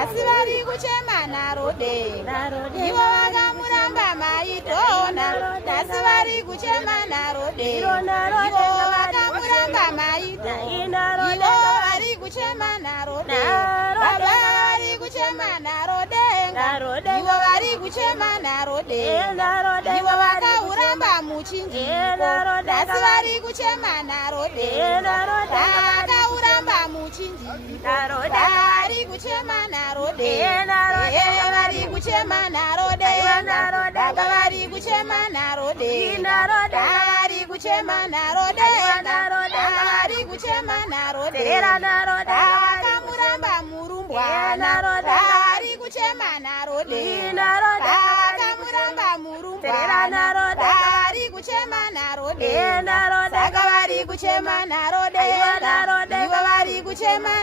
asi vari kuchema narodenga ivo vakamuramba maitona asi vari kuchema narodenga ivo vakamuramba maitona ivo vari kuchema narodenga baba vari kuchema narodenga ivo vari kuchema narodenga ivo vakauramba muchinjiko asi vari kuchema narodenga vakauramba muchinjiko vari kuchema narodenga vari kuchema narodenga baba vari kuchema narodenga vari kuchema narodenga vari kuchema narodenga vakamuramba murumbwana vari kuchema narodenga vakamuramba murumbwana vari kuchema narodenga saka vari kuchema narodenga ivo vari kuchema